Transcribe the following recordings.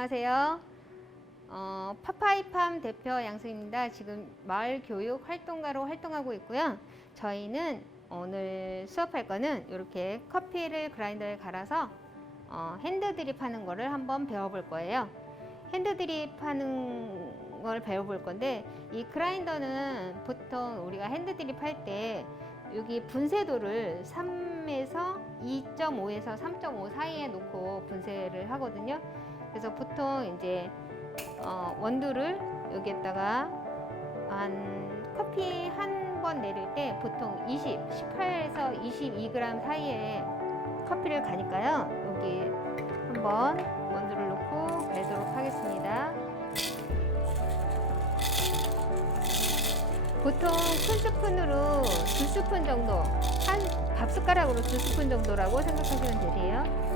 안녕하세요. 파파이팜 대표 양승입니다. 지금 마을 교육 활동가로 활동하고 있고요. 저희는 오늘 수업할 거는 이렇게 커피를 그라인더에 갈아서 핸드 드립 하는 거를 한번 배워볼 거예요. 핸드 드립 하는 걸 배워볼 건데, 이 그라인더는 보통 우리가 핸드 드립 할 때 여기 분쇄도를 3에서 2.5에서 3.5 사이에 놓고 분쇄를 하거든요. 그래서 보통 이제 원두를 여기에다가 커피 한 번 내릴 때 보통 18에서 22g 사이에 커피를 가니까요. 여기 한번 원두를 넣고 갈도록 하겠습니다. 보통 큰 스푼으로 2스푼 정도, 한 밥숟가락으로 2스푼 정도라고 생각하시면 되세요.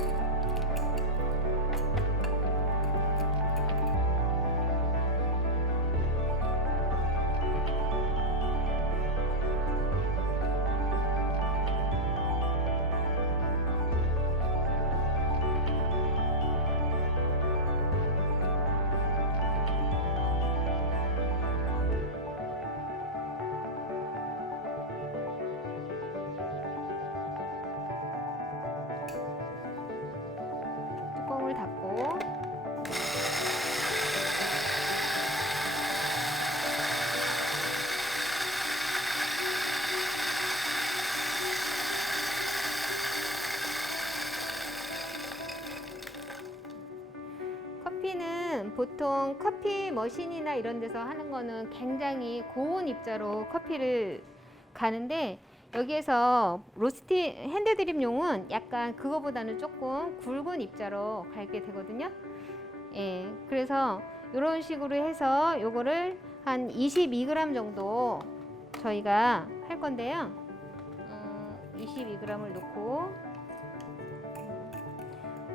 뚜껑을 닫고 커피는 보통 커피 머신이나 이런 데서 하는 거는 굉장히 고온 입자로 커피를 가는데, 여기에서 핸드 드립용은 약간 그거보다는 조금 굵은 입자로 갈게 되거든요. 예, 그래서 이런 식으로 해서 요거를 한 22g 정도 저희가 할 건데요. 22g을 넣고,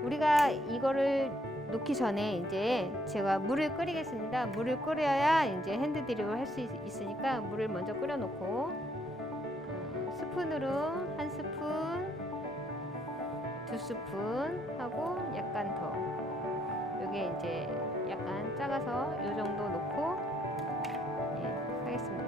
우리가 이거를 놓기 전에 이제 제가 물을 끓이겠습니다. 물을 끓여야 이제 핸드 드립을 할 수 있으니까 물을 먼저 끓여 놓고, 스푼으로 1스푼, 2스푼 하고 약간 더, 요게 이제 약간 작아서 요 정도 넣고 하겠습니다.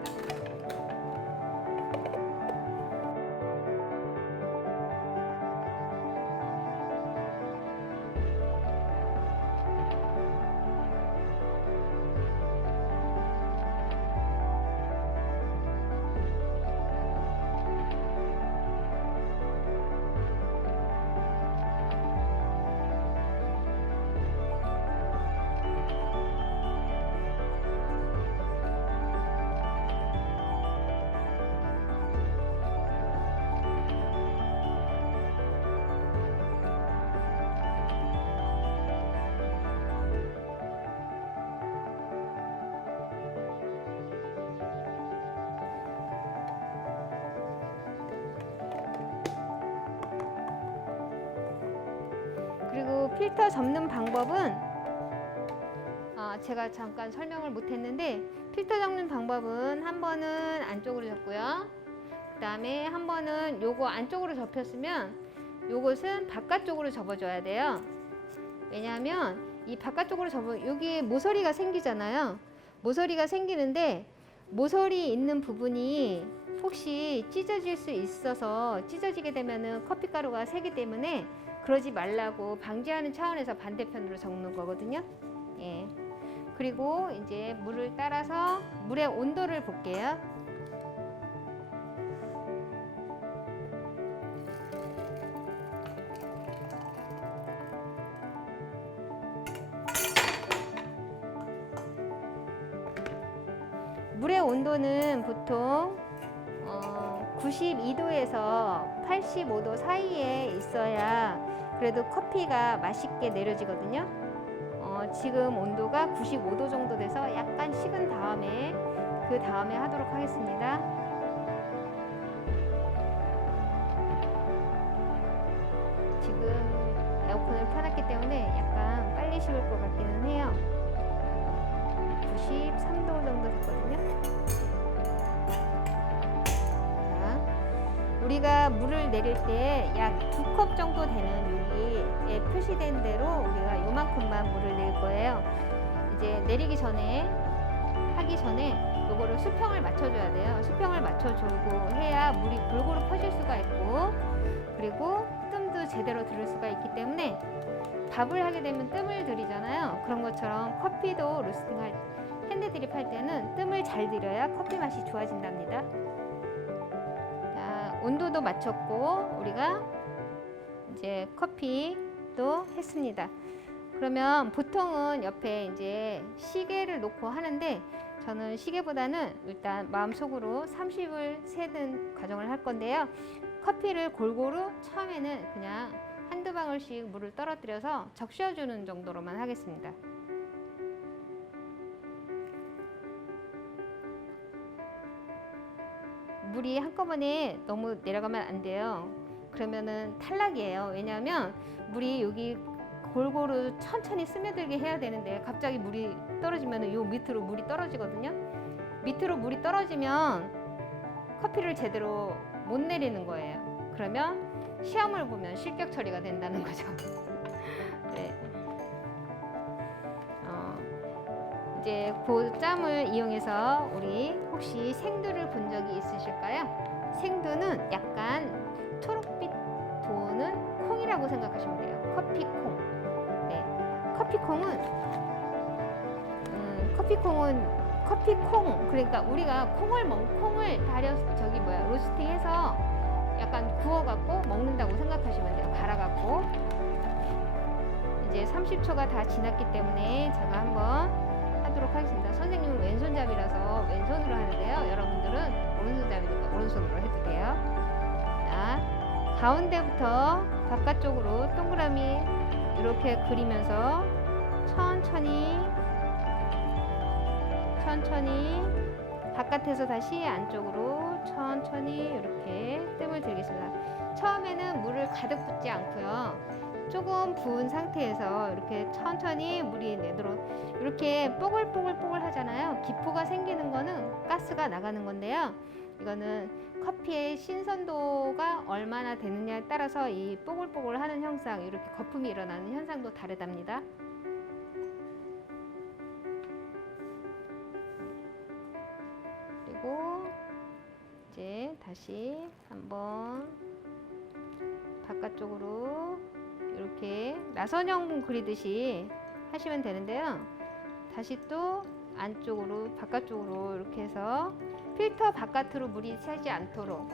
그리고 필터 접는 방법은 제가 잠깐 설명을 못했는데, 필터 접는 방법은 한 번은 안쪽으로 접고요. 그 다음에 한 번은 요거 안쪽으로 접혔으면 요것은 바깥쪽으로 접어줘야 돼요. 왜냐하면 이 바깥쪽으로 여기 모서리가 생기잖아요. 모서리가 생기는데, 모서리 있는 부분이 혹시 찢어질 수 있어서, 찢어지게 되면은 커피가루가 새기 때문에 그러지 말라고 방지하는 차원에서 반대편으로 접는 거거든요. 예. 그리고 이제 물을 따라서 물의 온도를 볼게요. 물의 온도는 보통 92도에서 85도 사이에 있어야 그래도 커피가 맛있게 내려지거든요. 지금 온도가 95도 정도 돼서 약간 식은 다음에 그 다음에 하도록 하겠습니다. 지금 에어컨을 켜놨기 때문에 약간 빨리 식을 것 같기는 해요. 93도 정도 됐거든요. 자, 우리가 물을 내릴 때 약 2컵 정도 되는 여기에 표시된 대로 우리가 요만큼만 물을 낼 거예요. 이제 내리기 전에 하기 전에 요거를 수평을 맞춰줘야 돼요. 수평을 맞춰주고 해야 물이 골고루 퍼질 수가 있고, 그리고 뜸도 제대로 들을 수가 있기 때문에 밥을 하게 되면 뜸을 들이잖아요. 그런 것처럼 커피도 로스팅할 핸드 드립 할 때는 뜸을 잘 들여야 커피 맛이 좋아진답니다. 자, 온도도 맞췄고 우리가 이제 커피도 했습니다. 그러면 보통은 옆에 이제 시계를 놓고 하는데, 저는 시계보다는 일단 마음속으로 30을 세는 과정을 할 건데요. 커피를 골고루 처음에는 그냥 한두 방울씩 물을 떨어뜨려서 적셔주는 정도로만 하겠습니다. 물이 한꺼번에 너무 내려가면 안 돼요. 그러면은 탈락이에요. 왜냐하면 물이 여기 골고루 천천히 스며들게 해야 되는데 갑자기 물이 떨어지면 요 밑으로 물이 떨어지거든요. 밑으로 물이 떨어지면 커피를 제대로 못 내리는 거예요. 그러면 시험을 보면 실격 처리가 된다는 거죠. 네. 이제 그 짬을 이용해서 우리 혹시 생두를 본 적이 있으실까요? 생두는 약간 초록빛 도는 콩이라고 생각하시면 돼요. 커피콩. 네. 커피콩, 그러니까 우리가 콩을 로스팅해서 약간 구워갖고 먹는다고 생각하시면 돼요. 갈아갖고. 이제 30초가 다 지났기 때문에 제가 한번 하도록 하겠습니다. 선생님은 왼손잡이라서 왼손으로 하는데요. 여러분들은 오른손잡이니까 오른손으로 해도 돼요. 자, 가운데부터 바깥쪽으로 동그라미 이렇게 그리면서 천천히 바깥에서 다시 안쪽으로 천천히 이렇게 뜸을 들이겠습니다. 처음에는 물을 가득 붓지 않고요. 조금 부은 상태에서 이렇게 천천히 물이 내도록, 이렇게 뽀글뽀글 하잖아요. 기포가 생기는 거는 가스가 나가는 건데요. 이거는 커피의 신선도가 얼마나 되느냐에 따라서 이 뽀글뽀글 하는 현상, 이렇게 거품이 일어나는 현상도 다르답니다. 그리고 이제 다시 한번 바깥쪽으로 이렇게 나선형 그리듯이 하시면 되는데요. 다시 또 안쪽으로 바깥쪽으로 이렇게 해서 필터 바깥으로 물이 새지 않도록,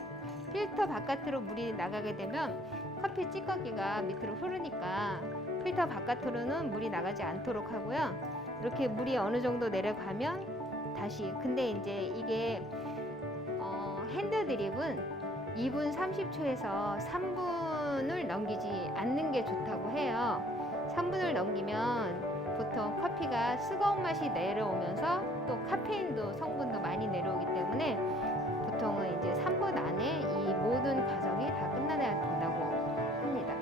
필터 바깥으로 물이 나가게 되면 커피 찌꺼기가 밑으로 흐르니까 필터 바깥으로는 물이 나가지 않도록 하고요. 이렇게 물이 어느 정도 내려가면 다시, 근데 이제 이게 핸드 드립은 2분 30초에서 3분을 넘기지 않는 게 좋다고 해요. 3분을 넘기면 보통 커피가 뜨거운 맛이 내려오면서 또 카페인도 성분도 많이 내려오기 때문에 보통은 이제 3분 안에 이 모든 과정이 다 끝나야 된다고 합니다.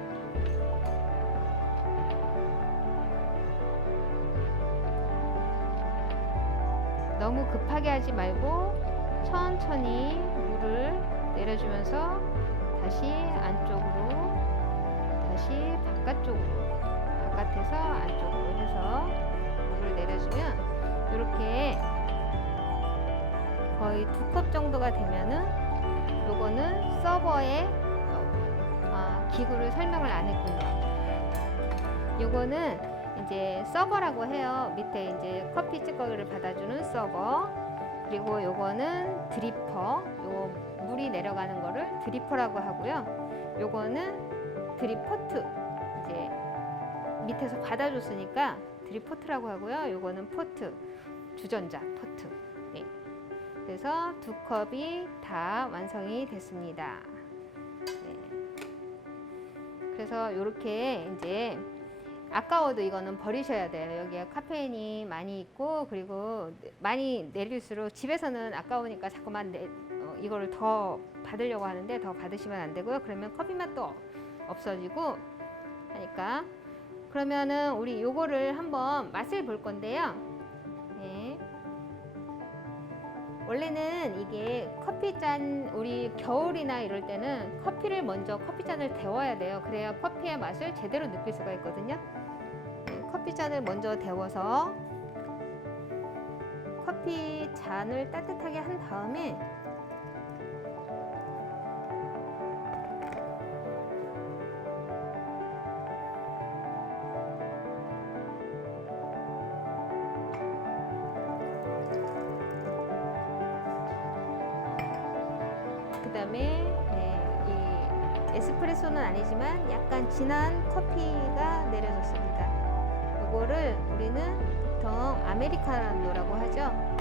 너무 급하게 하지 말고 천천히 물을 내려주면서 다시 안쪽으로, 다시 바깥쪽으로, 바깥에서 안쪽으로 해서 물을 내려주면 이렇게 거의 2컵 정도가 되면은, 요거는 서버의 기구를 설명을 안 했군요. 요거는 이제 서버라고 해요. 밑에 이제 커피 찌꺼기를 받아주는 서버, 그리고 요거는 드리퍼, 요거 물이 내려가는 거를 드리퍼라고 하고요. 요거는 드립포트, 이제 밑에서 받아줬으니까 드립포트라고 하고요. 요거는 포트, 주전자 포트. 네. 그래서 2컵이 다 완성이 됐습니다. 네. 그래서 이렇게 이제 아까워도 이거는 버리셔야 돼요. 여기에 카페인이 많이 있고, 그리고 많이 내릴수록 집에서는 아까우니까 자꾸만 이거를 더 받으려고 하는데 더 받으시면 안 되고요. 그러면 커피 맛도 없어지고 하니까. 그러면은 우리 요거를 한번 맛을 볼 건데요. 네. 원래는 이게 커피잔, 우리 겨울이나 이럴 때는 커피를 먼저 커피잔을 데워야 돼요. 그래야 커피의 맛을 제대로 느낄 수가 있거든요. 네, 커피잔을 먼저 데워서 커피 잔을 따뜻하게 한 다음에 그 다음에 이 에스프레소는 아니지만 약간 진한 커피가 내려졌습니다. 이거를 우리는 보통 아메리카노라고 하죠.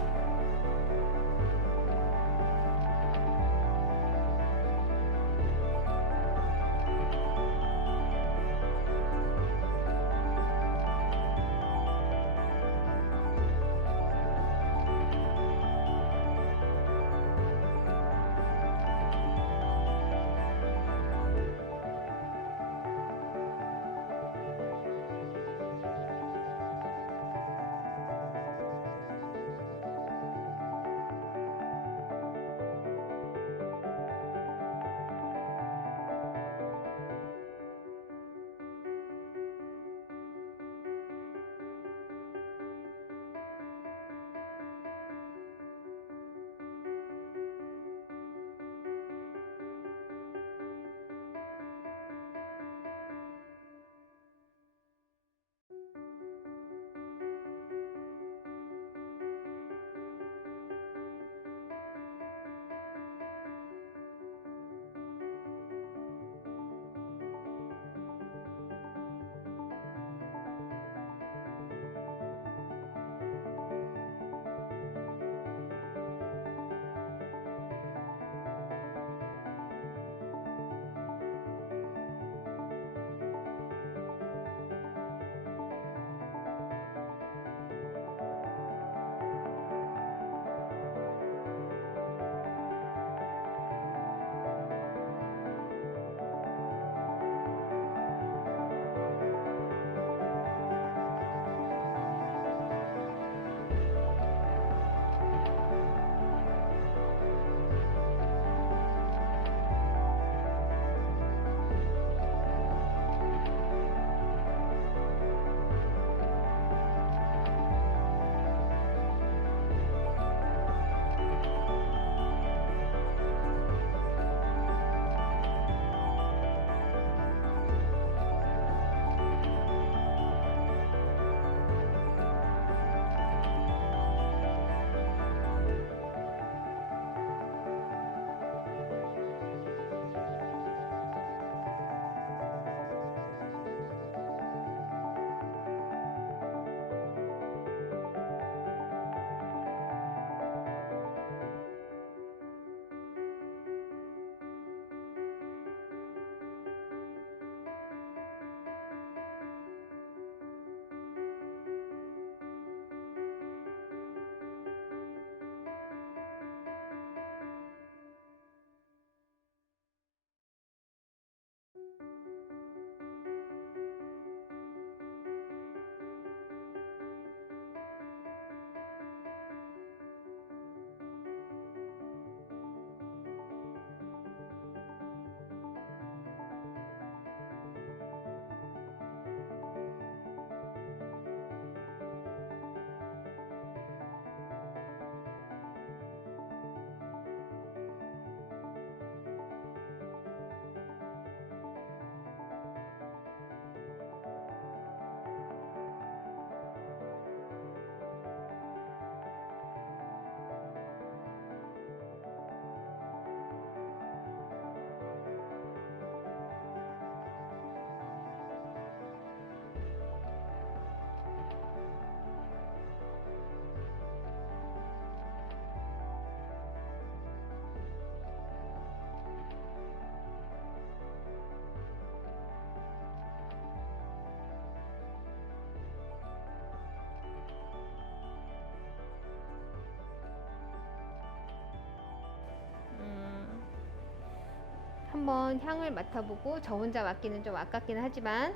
한번 향을 맡아보고, 저 혼자 맡기는 좀 아깝긴 하지만,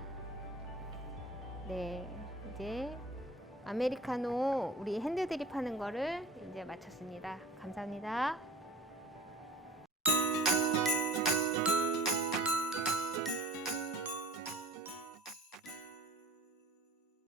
네, 이제 아메리카노 우리 핸드 드립 하는 거를 이제 마쳤습니다. 감사합니다.